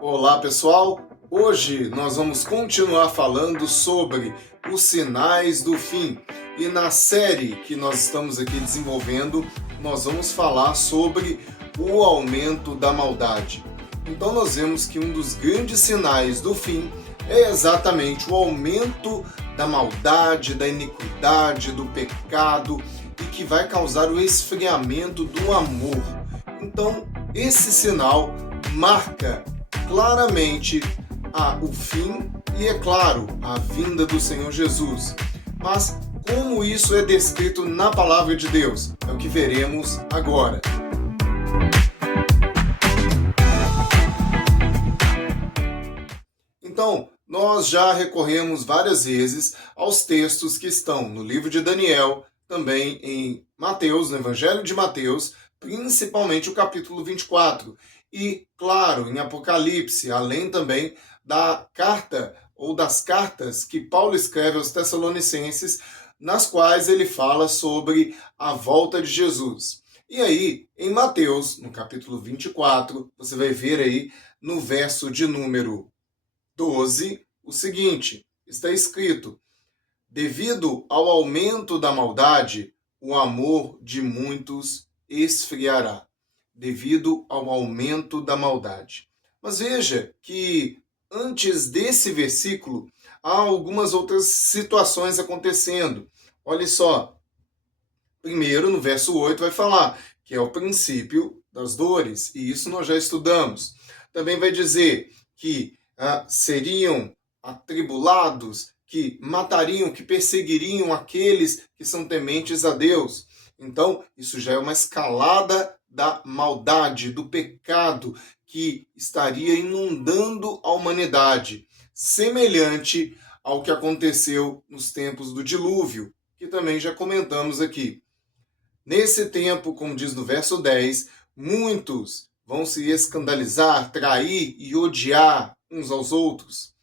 Olá pessoal, hoje nós vamos continuar falando sobre os sinais do fim e na série que nós estamos aqui desenvolvendo, nós vamos falar sobre o aumento da maldade. Então nós vemos que um dos grandes sinais do fim é exatamente o aumento da maldade, da iniquidade, do pecado e que vai causar o esfriamento do amor. Então esse sinal marca claramente o fim e, é claro, a vinda do Senhor Jesus. Mas como isso é descrito na palavra de Deus? É o que veremos agora. Então, nós já recorremos várias vezes aos textos que estão no livro de Daniel, também em Mateus, no Evangelho de Mateus, principalmente o capítulo 24. E, claro, em Apocalipse, além também da carta ou das cartas que Paulo escreve aos Tessalonicenses, nas quais ele fala sobre a volta de Jesus. E aí, em Mateus, no capítulo 24, você vai ver aí no verso de número 12, o seguinte, está escrito: devido ao aumento da maldade, o amor de muitos esfriará. Devido ao aumento da maldade. Mas veja que antes desse versículo há algumas outras situações acontecendo. Olha só, primeiro no verso 8 vai falar que é o princípio das dores, e isso nós já estudamos. Também vai dizer que seriam atribulados, que matariam, que perseguiriam aqueles que são tementes a Deus. Então, isso já é uma escalada da maldade, do pecado que estaria inundando a humanidade, semelhante ao que aconteceu nos tempos do dilúvio, que também já comentamos aqui. Nesse tempo, como diz no verso 10, muitos vão se escandalizar, trair e odiar uns aos outros.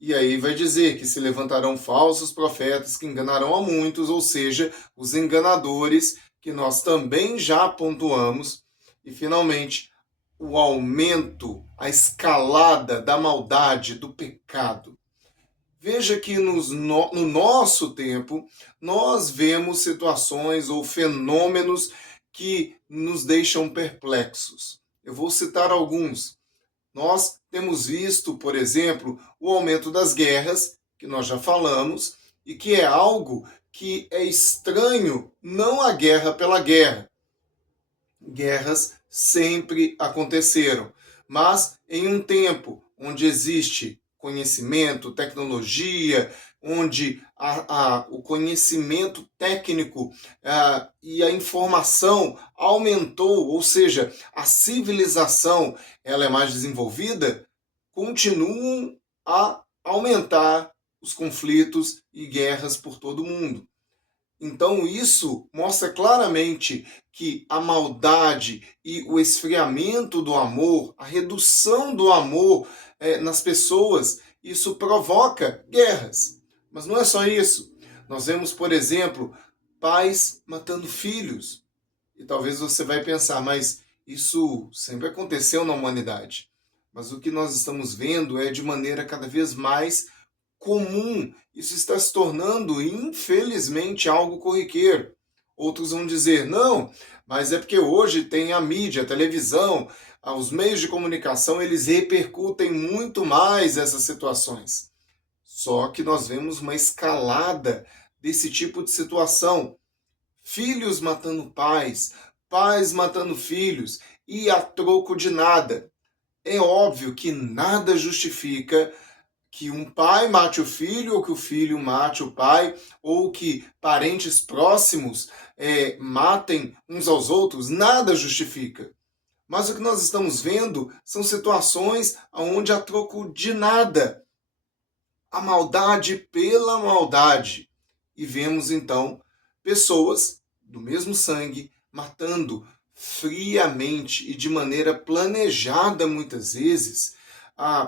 E aí vai dizer que se levantarão falsos profetas que enganarão a muitos, ou seja, os enganadores, que nós também já pontuamos. E, finalmente, o aumento, a escalada da maldade, do pecado. Veja que no nosso tempo, nós vemos situações ou fenômenos que nos deixam perplexos. Eu vou citar alguns. Nós temos visto, por exemplo, o aumento das guerras, que nós já falamos, e que é algo que é estranho, não a guerra pela guerra. Guerras sempre aconteceram, mas em um tempo onde existe conhecimento, tecnologia, onde o conhecimento técnico e a informação aumentou, ou seja, a civilização ela é mais desenvolvida, continuam a aumentar os conflitos e guerras por todo o mundo. Então isso mostra claramente que a maldade e o esfriamento do amor, a redução do amor nas pessoas, isso provoca guerras. Mas não é só isso. Nós vemos, por exemplo, pais matando filhos. E talvez você vai pensar, mas isso sempre aconteceu na humanidade. Mas o que nós estamos vendo é de maneira cada vez mais comum. Isso está se tornando, infelizmente, algo corriqueiro. Outros vão dizer, não, mas é porque hoje tem a mídia, a televisão, os meios de comunicação, eles repercutem muito mais essas situações. Só que nós vemos uma escalada desse tipo de situação. Filhos matando pais, pais matando filhos, e a troco de nada. É óbvio que nada justifica que um pai mate o filho, ou que o filho mate o pai, ou que parentes próximos matem uns aos outros, nada justifica. Mas o que nós estamos vendo são situações onde há troco de nada. A maldade pela maldade. E vemos então pessoas do mesmo sangue matando friamente e de maneira planejada muitas vezes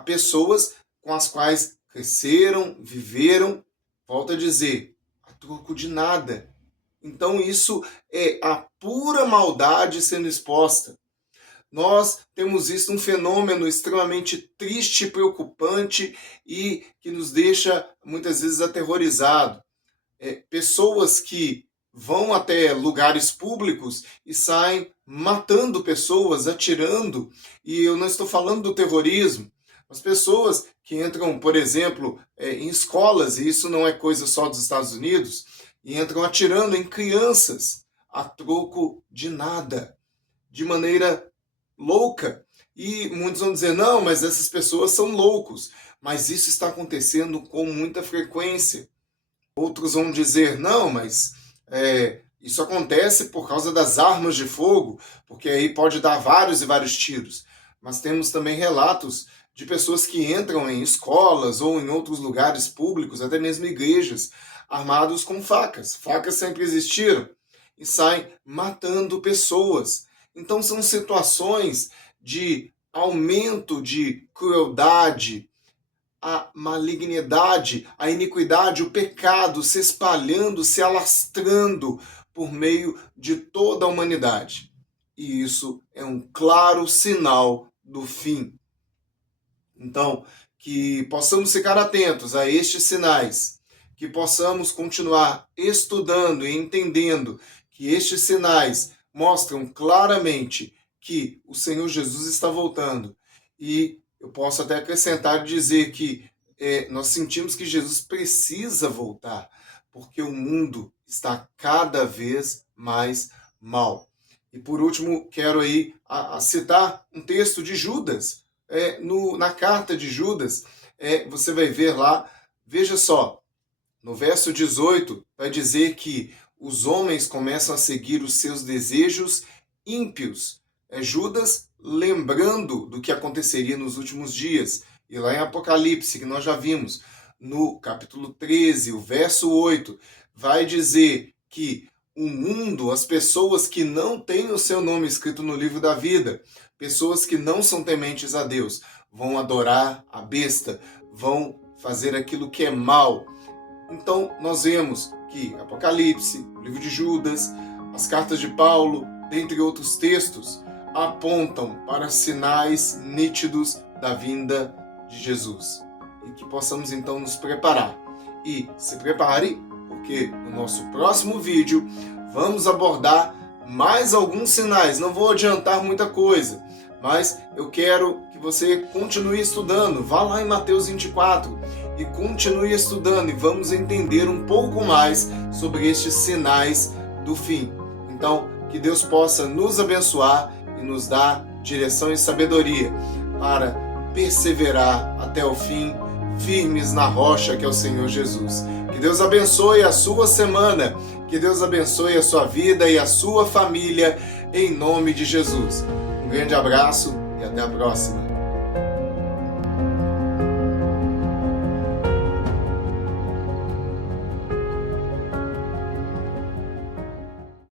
pessoas com as quais cresceram, viveram, volto a dizer, a troco de nada. Então isso é a pura maldade sendo exposta. nós temos visto um fenômeno extremamente triste, preocupante e que nos deixa muitas vezes aterrorizado. Pessoas que vão até lugares públicos e saem matando pessoas, atirando, e eu não estou falando do terrorismo, as pessoas que entram, por exemplo, em escolas, e isso não é coisa só dos Estados Unidos, e entram atirando em crianças a troco de nada, de maneira louca. E muitos vão dizer, não, mas essas pessoas são loucos. Mas isso está acontecendo com muita frequência. Outros vão dizer, não, mas isso acontece por causa das armas de fogo, porque aí pode dar vários e vários tiros. Mas temos também relatos de pessoas que entram em escolas ou em outros lugares públicos, até mesmo igrejas, armados com facas. Facas sempre existiram. E saem matando pessoas. Então são situações de aumento de crueldade, a malignidade, a iniquidade, o pecado se espalhando, se alastrando por meio de toda a humanidade. E isso é um claro sinal do fim. Então, que possamos ficar atentos a estes sinais, que possamos continuar estudando e entendendo que estes sinais mostram claramente que o Senhor Jesus está voltando. E eu posso até acrescentar e dizer que nós sentimos que Jesus precisa voltar, porque o mundo está cada vez mais mal. E por último, quero aí citar um texto de Judas. Na carta de Judas, você vai ver lá, veja só, no verso 18, vai dizer que os homens começam a seguir os seus desejos ímpios. Judas lembrando do que aconteceria nos últimos dias. E lá em Apocalipse, que nós já vimos, no capítulo 13, o verso 8, vai dizer que o mundo, as pessoas que não têm o seu nome escrito no livro da vida, pessoas que não são tementes a Deus, vão adorar a besta, vão fazer aquilo que é mal. Então, nós vemos que Apocalipse, o livro de Judas, as cartas de Paulo, dentre outros textos, apontam para sinais nítidos da vinda de Jesus. E que possamos então nos preparar. E se prepare, porque no nosso próximo vídeo vamos abordar mais alguns sinais. Não vou adiantar muita coisa, mas eu quero que você continue estudando. Vá lá em Mateus 24 e continue estudando e vamos entender um pouco mais sobre estes sinais do fim. Então, que Deus possa nos abençoar e nos dar direção e sabedoria para perseverar até o fim, firmes na rocha que é o Senhor Jesus. Que Deus abençoe a sua semana, que Deus abençoe a sua vida e a sua família, em nome de Jesus. Um grande abraço e até a próxima.